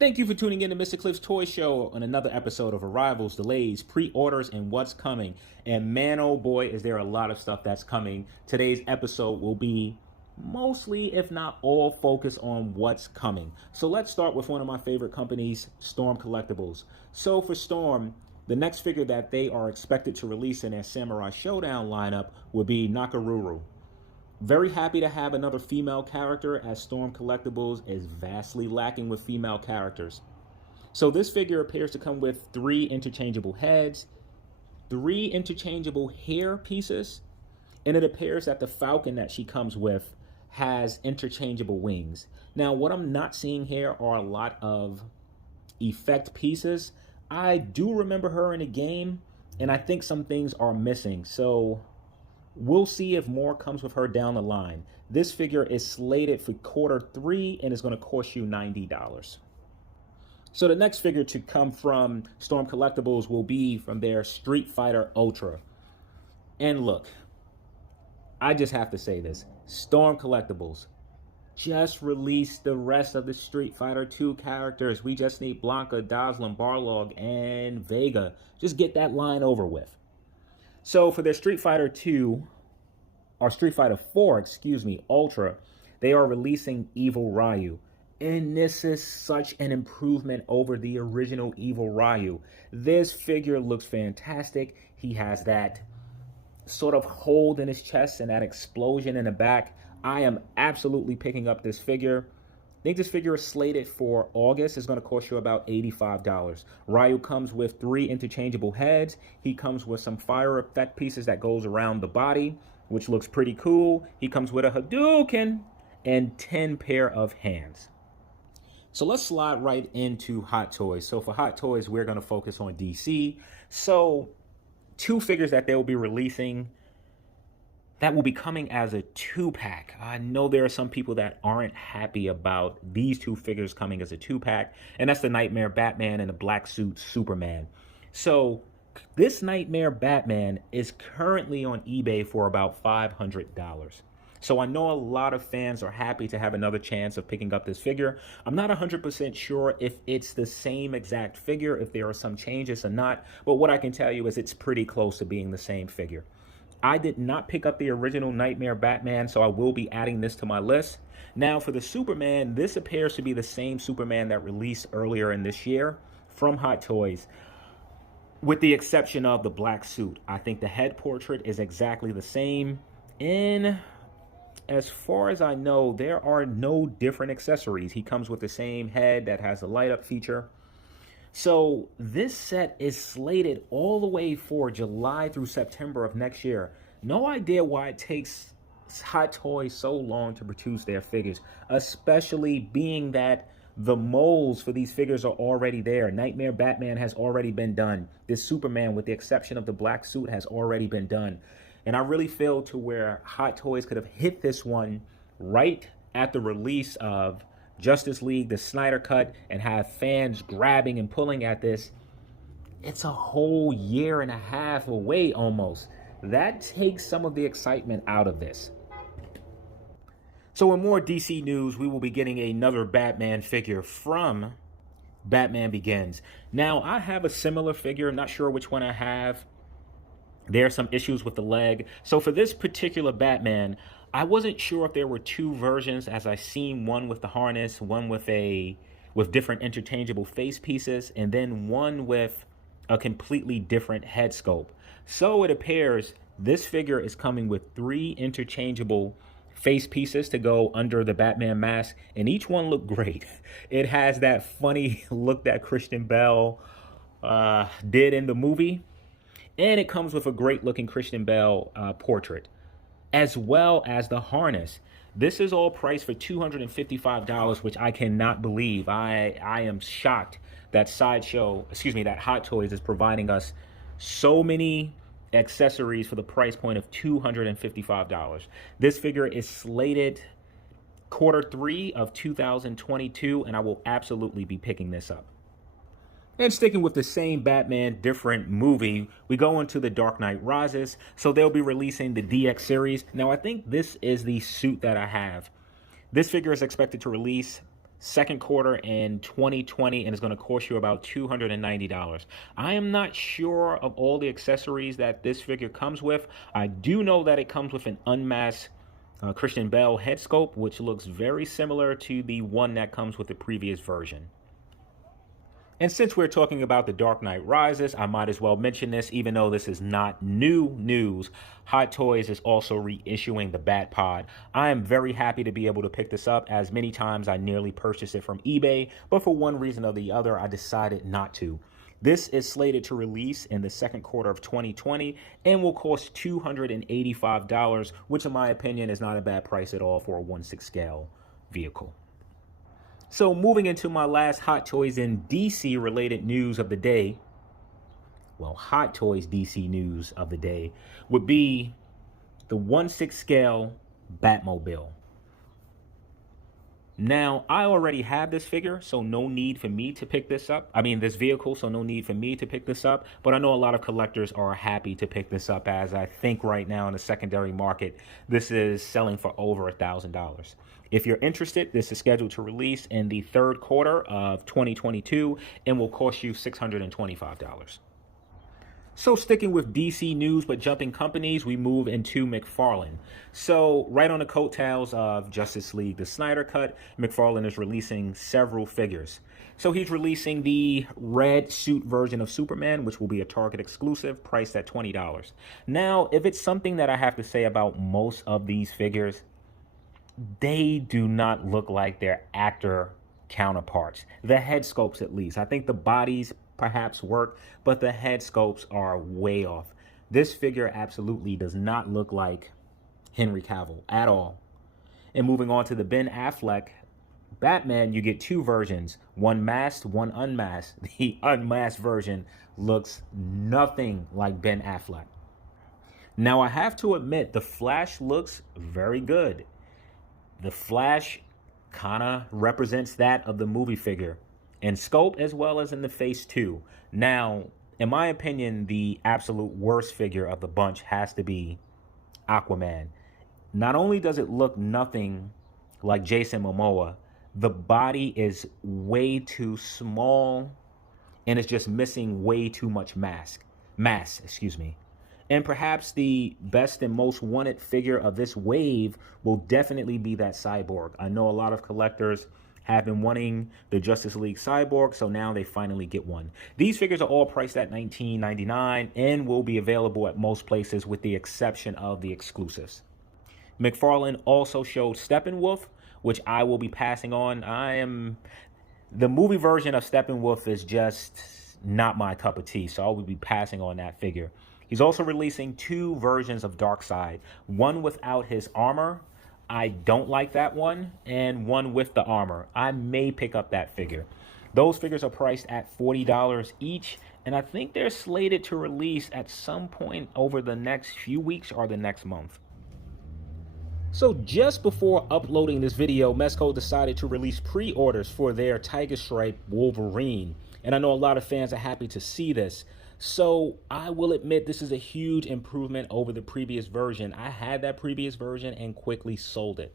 Thank you for tuning in to Mr. Cliff's Toy Show on another episode of Arrivals, Delays, Pre-Orders, and What's Coming. And man, oh boy, is there a lot of stuff that's coming. Today's episode will be mostly, if not all, focused on what's coming. So let's start with one of my favorite companies, Storm Collectibles. So for Storm, the next figure that they are expected to release in their Samurai Showdown lineup will be Nakaruru. Very happy to have another female character, as Storm Collectibles is vastly lacking with female characters. So this figure appears to come with 3 interchangeable heads, 3 interchangeable hair pieces, and it appears that the falcon that she comes with has interchangeable wings. Now, what I'm not seeing here are a lot of effect pieces. I do remember her in a game, and I think some things are missing. So we'll see if more comes with her down the line. This figure is slated for Q3 and is going to cost you $90. So the next figure to come from Storm Collectibles will be from their Street Fighter Ultra. And look, I just have to say this. Storm Collectibles just released the rest of the Street Fighter 2 characters. We just need Blanca, Dazlin, Barlog, and Vega. Just get that line over with. So for their Street Fighter 2, or Street Fighter 4, Ultra, they are releasing Evil Ryu. And this is such an improvement over the original Evil Ryu. This figure looks fantastic. He has that sort of hold in his chest and that explosion in the back. I am absolutely picking up this figure. I think this figure is slated for August. It's going to cost you about $85. Ryu comes with 3 interchangeable heads. He comes with some fire effect pieces that goes around the body, which looks pretty cool. He comes with a Hadouken and 10 pair of hands. So let's slide right into Hot Toys. So for Hot Toys, we're going to focus on DC. So 2 figures that they will be releasing that will be coming as a 2-pack. I know there are some people that aren't happy about these 2 figures coming as a 2-pack, and that's the Nightmare Batman and the Black Suit Superman. So this Nightmare Batman is currently on eBay for about $500. So I know a lot of fans are happy to have another chance of picking up this figure. I'm not 100% sure if it's the same exact figure, if there are some changes or not, but what I can tell you is it's pretty close to being the same figure. I did not pick up the original Nightmare Batman, so I will be adding this to my list. Now, for the Superman, this appears to be the same Superman that released earlier in this year from Hot Toys, with the exception of the black suit. I think the head portrait is exactly the same. And as far as I know, there are no different accessories. He comes with the same head that has a light-up feature. So this set is slated all the way for July through September of next year. No idea why it takes Hot Toys so long to produce their figures, especially being that the molds for these figures are already there. Nightmare Batman has already been done. This Superman, with the exception of the black suit, has already been done. And I really feel to where Hot Toys could have hit this one right at the release of Justice League, the Snyder Cut, and have fans grabbing and pulling at this. It's a whole year and a half away almost. That takes some of the excitement out of this. So in more DC news, we will be getting another Batman figure from Batman Begins. Now, I have a similar figure, not sure which one I have. There are some issues with the leg. So for this particular Batman, I wasn't sure if there were 2 versions, as I seen one with the harness, one with different interchangeable face pieces, and then one with a completely different head sculpt. So it appears this figure is coming with 3 interchangeable face pieces to go under the Batman mask, and each one looked great. It has that funny look that Christian Bale did in the movie, and it comes with a great looking Christian Bale portrait, as well as the harness. This is all priced for $255, which I cannot believe. I am shocked that that Hot Toys is providing us so many accessories for the price point of $255. This figure is slated Q3 of 2022, and I will absolutely be picking this up. And sticking with the same Batman, different movie, we go into the Dark Knight Rises. So they'll be releasing the DX series. Now, I think this is the suit that I have. This figure is expected to release second quarter in 2020, and it's going to cost you about $290. I am not sure of all the accessories that this figure comes with. I do know that it comes with an unmasked Christian Bale head sculpt, which looks very similar to the one that comes with the previous version. And since we're talking about The Dark Knight Rises, I might as well mention this, even though this is not new news. Hot Toys is also reissuing the Bat Pod. I am very happy to be able to pick this up, as many times I nearly purchased it from eBay, but for one reason or the other, I decided not to. This is slated to release in the second quarter of 2020 and will cost $285, which in my opinion is not a bad price at all for a 1/6 scale vehicle. So moving into my last Hot Toys and DC related news of the day, well, Hot Toys DC news of the day would be the 1/6 scale Batmobile. Now, I already have this figure, so no need for me to pick this up. This vehicle, so no need for me to pick this up. But I know a lot of collectors are happy to pick this up, as I think right now in the secondary market, this is selling for over $1,000. If you're interested, this is scheduled to release in the third quarter of 2022 and will cost you $625. So sticking with DC news, but jumping companies, we move into McFarlane. So right on the coattails of Justice League, the Snyder Cut, McFarlane is releasing several figures. So he's releasing the red suit version of Superman, which will be a Target exclusive, priced at $20. Now, if it's something that I have to say about most of these figures, they do not look like their actor counterparts. The head sculpts, at least. I think the bodies perhaps work, but the head sculpts are way off. This figure absolutely does not look like Henry Cavill at all. And moving on to the Ben Affleck Batman, you get two versions, one masked, one unmasked. The unmasked version looks nothing like Ben Affleck. Now, I have to admit, the Flash looks very good. The Flash kind of represents that of the movie figure in scope as well as in the face too. Now, in my opinion, the absolute worst figure of the bunch has to be Aquaman. Not only does it look nothing like Jason Momoa, the body is way too small and it's just missing way too much mass. And perhaps the best and most wanted figure of this wave will definitely be that Cyborg. I know a lot of collectors have been wanting the Justice League Cyborg, so now they finally get one. These figures are all priced at $19.99 and will be available at most places with the exception of the exclusives. McFarlane also showed Steppenwolf, which I will be passing on. The movie version of Steppenwolf is just not my cup of tea, so I will be passing on that figure. He's also releasing two versions of Darkseid, one without his armor. I don't like that one, and one with the armor. I may pick up that figure. Those figures are priced at $40 each, and I think they're slated to release at some point over the next few weeks or the next month. So just before uploading this video, Mezco decided to release pre-orders for their Tiger Stripe Wolverine. And I know a lot of fans are happy to see this. So I will admit this is a huge improvement over the previous version. I had that previous version and quickly sold it.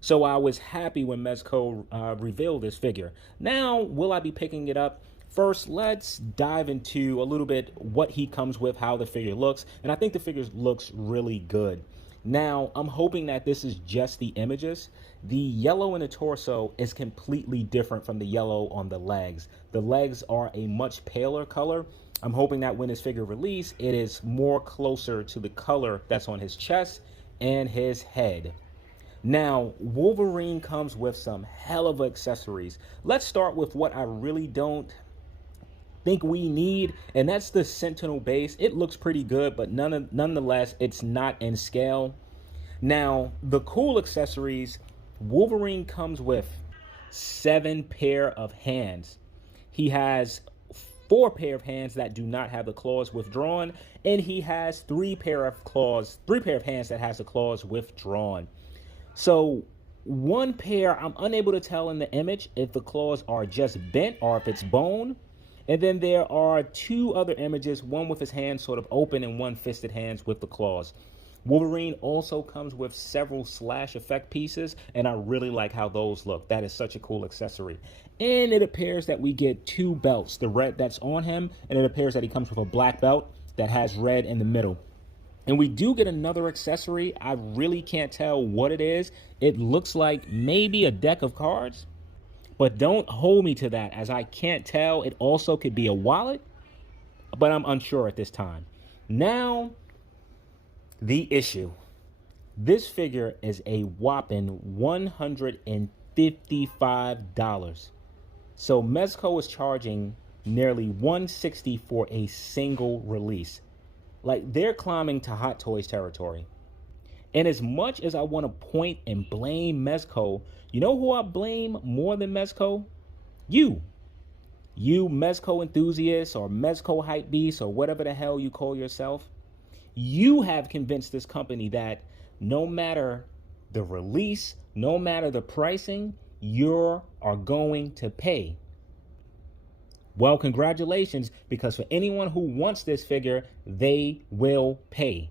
So I was happy when Mezco revealed this figure. Now, will I be picking it up? First, let's dive into a little bit what he comes with, how the figure looks. And I think the figure looks really good. Now, I'm hoping that this is just the images. The yellow in the torso is completely different from the yellow on the legs. The legs are a much paler color. I'm hoping that when this figure released, it is more closer to the color that's on his chest and his head. Now, Wolverine comes with some hell of accessories. Let's start with what I really don't think we need, and that's the Sentinel base. It looks pretty good, but nonetheless, it's not in scale. Now, the cool accessories, Wolverine comes with 7 pair of hands. He has 4 pair of hands that do not have the claws withdrawn, and he has 3 pair of hands that has the claws withdrawn. So 1 pair, I'm unable to tell in the image if the claws are just bent or if it's bone. And then there are 2 other images, one with his hands sort of open and one fisted hands with the claws. Wolverine also comes with several slash effect pieces, and I really like how those look. That is such a cool accessory. And it appears that we get two belts, the red that's on him, and it appears that he comes with a black belt that has red in the middle. And we do get another accessory. I really can't tell what it is. It looks like maybe a deck of cards, but don't hold me to that as I can't tell. It also could be a wallet, but I'm unsure at this time. Now, the issue. This figure is a whopping $155. So Mezco is charging nearly $160 for a single release. Like, they're climbing to Hot Toys territory. And as much as I want to point and blame Mezco, you know who I blame more than Mezco? You. You Mezco enthusiasts or Mezco hype beasts or whatever the hell you call yourself. You have convinced this company that no matter the release, no matter the pricing, you are going to pay. Well, congratulations, because for anyone who wants this figure, they will pay.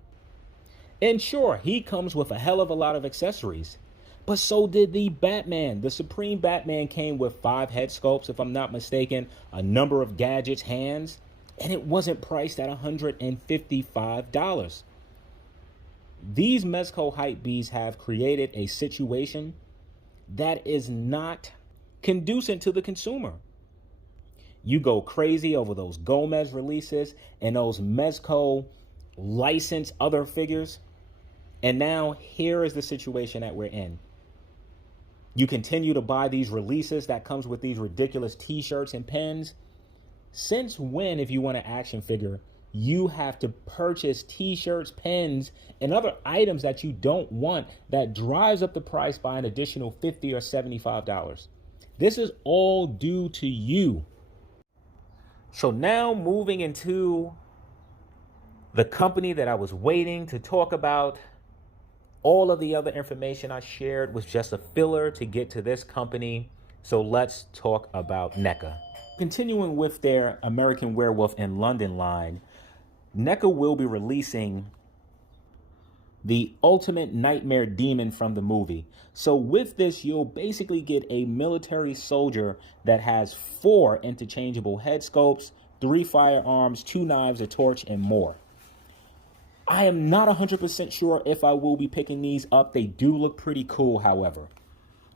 And sure, he comes with a hell of a lot of accessories, but so did the Batman. The Supreme Batman came with 5 head sculpts, if I'm not mistaken, a number of gadgets, hands, and it wasn't priced at $155. These Mezco hype bees have created a situation that is not conducive to the consumer. You go crazy over those Gomez releases and those Mezco licensed other figures. And now here is the situation that we're in. You continue to buy these releases that comes with these ridiculous t-shirts and pens. Since when, if you want an action figure, you have to purchase t-shirts, pens, and other items that you don't want that drives up the price by an additional $50 or $75? This is all due to you. So now moving into the company that I was waiting to talk about. All of the other information I shared was just a filler to get to this company. So let's talk about NECA. Continuing with their American Werewolf in London line, NECA will be releasing the Ultimate Nightmare Demon from the movie. So with this, you'll basically get a military soldier that has 4 interchangeable head sculpts, 3 firearms, 2 knives, a torch, and more. I am not 100% sure if I will be picking these up. They do look pretty cool, however.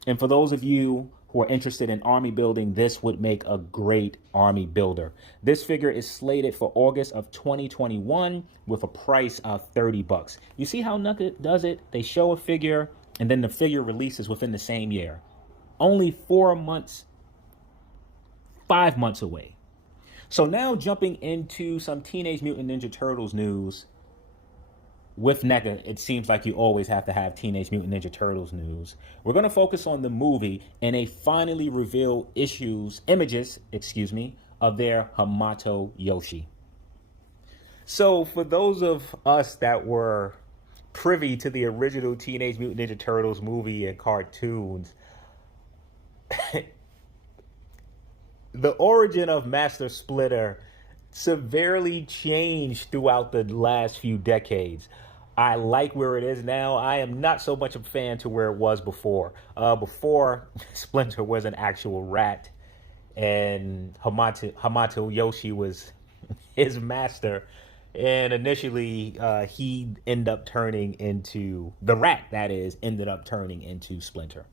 And for those of you who are interested in army building, this would make a great army builder. This figure is slated for August of 2021 with a price of $30. You see how NECA does it? They show a figure and then the figure releases within the same year. Only 4 months, 5 months away. So now jumping into some Teenage Mutant Ninja Turtles news. With NECA, it seems like you always have to have Teenage Mutant Ninja Turtles news. We're going to focus on the movie and a finally revealed images of their Hamato Yoshi. So for those of us that were privy to the original Teenage Mutant Ninja Turtles movie and cartoons, the origin of Master Splinter severely changed throughout the last few decades. I like where it is now. I am not so much a fan to where it was before. Before, Splinter was an actual rat, and Hamato Yoshi was his master. And initially, he ended up turning into, the rat that is, ended up turning into Splinter.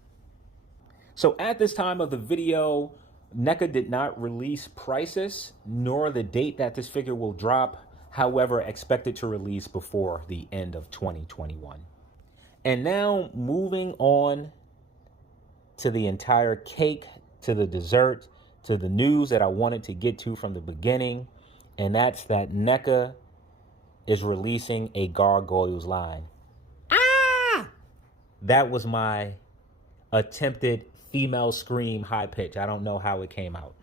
So at this time of the video, NECA did not release prices nor the date that this figure will drop. However, expected to release before the end of 2021. And now moving on to the entire cake, to the dessert, to the news that I wanted to get to from the beginning. And that's that NECA is releasing a gargoyles line. Ah! That was my attempted female scream high pitch. I don't know how it came out.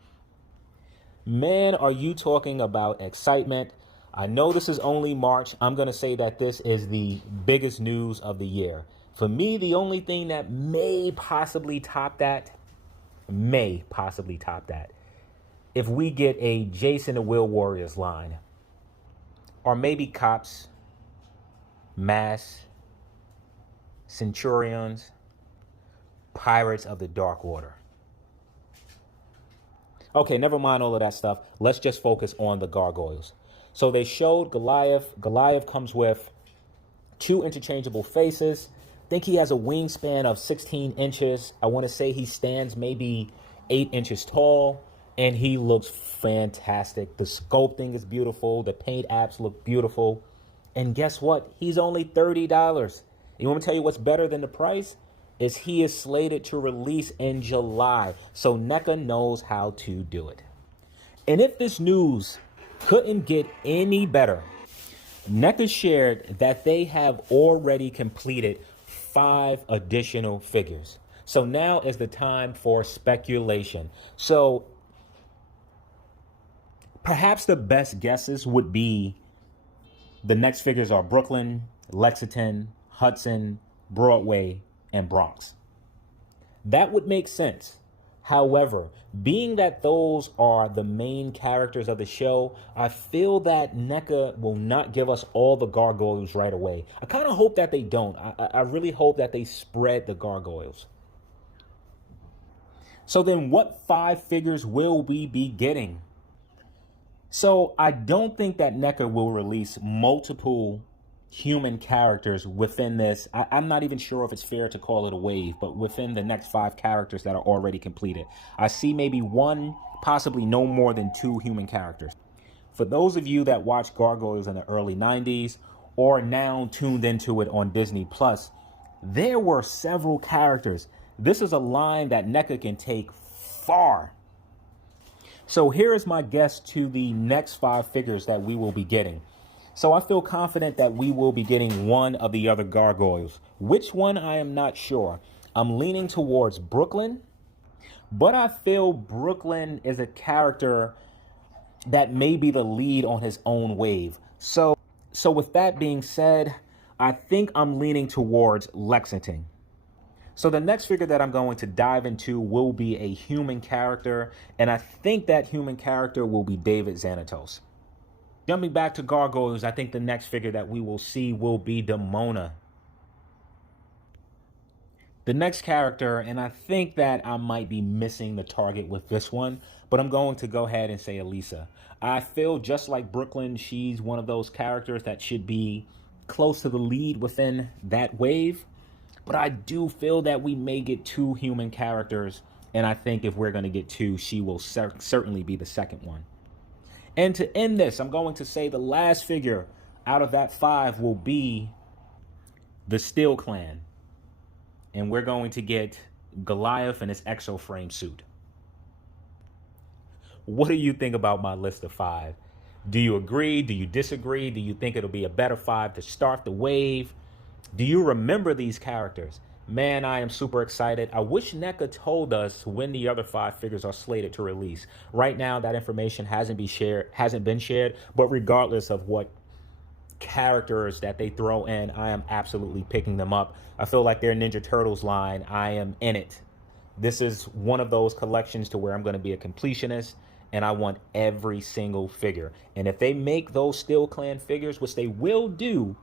Man, are you talking about excitement? I know this is only March. I'm going to say that this is the biggest news of the year. For me, the only thing that may possibly top that, if we get a Jason the Will Warriors line, or maybe Cops, Mass, Centurions, Pirates of the Dark Water. Okay, never mind all of that stuff. Let's just focus on the gargoyles. So they showed Goliath. Goliath comes with 2 interchangeable faces. I think he has a wingspan of 16 inches. I want to say he stands maybe 8 inches tall, and he looks fantastic. The sculpting is beautiful. The paint apps look beautiful. And guess what? He's only $30. You want me to tell you what's better than the price? Is he is slated to release in July. So NECA knows how to do it. And if this news couldn't get any better, NECA shared that they have already completed 5 additional figures. So now is the time for speculation. So perhaps the best guesses would be the next figures are Brooklyn, Lexington, Hudson, Broadway, and Bronx. That would make sense. However, being that those are the main characters of the show, I feel that NECA will not give us all the gargoyles right away. I kind of hope that they don't. I really hope that they spread the gargoyles. So then what 5 figures will we be getting? So I don't think that NECA will release multiple human characters within this. I'm not even sure if it's fair to call it a wave, but within the next 5 characters that are already completed. I see maybe 1, possibly no more than 2 human characters. For those of you that watched Gargoyles in the early 90s or now tuned into it on Disney Plus, there were several characters. This is a line that NECA can take far. So here is my guess to the next 5 figures that we will be getting. So I feel confident that we will be getting one of the other gargoyles. Which one, I am not sure. I'm leaning towards Brooklyn, but I feel Brooklyn is a character that may be the lead on his own wave. So with that being said, I think I'm leaning towards Lexington. So the next figure that I'm going to dive into will be a human character, and I think that human character will be David Xanatos. Jumping back to gargoyles, I think the next figure that we will see will be Demona. The next character, and I think that I might be missing the target with this one, but I'm going to go ahead and say Elisa. I feel just like Brooklyn, she's one of those characters that should be close to the lead within that wave. But I do feel that we may get 2 human characters, and I think if we're going to get 2, she will certainly be the second one. And to end this, I'm going to say the last figure out of that 5 will be the Steel Clan. And we're going to get Goliath in his exo-frame suit. What do you think about my list of 5? Do you agree? Do you disagree? Do you think it'll be a better 5 to start the wave? Do you remember these characters? Man, I am super excited. I wish NECA told us when the other 5 figures are slated to release. Right now, that information hasn't been shared, but regardless of what characters that they throw in, I am absolutely picking them up. I feel like their Ninja Turtles line, I am in it. This is one of those collections to where I'm going to be a completionist, and I want every single figure. And if they make those Steel Clan figures, which they will do,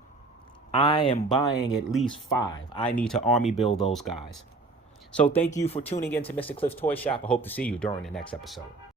I am buying at least 5. I need to army build those guys. So thank you for tuning in to Mr. Cliff's Toy Shop. I hope to see you during the next episode.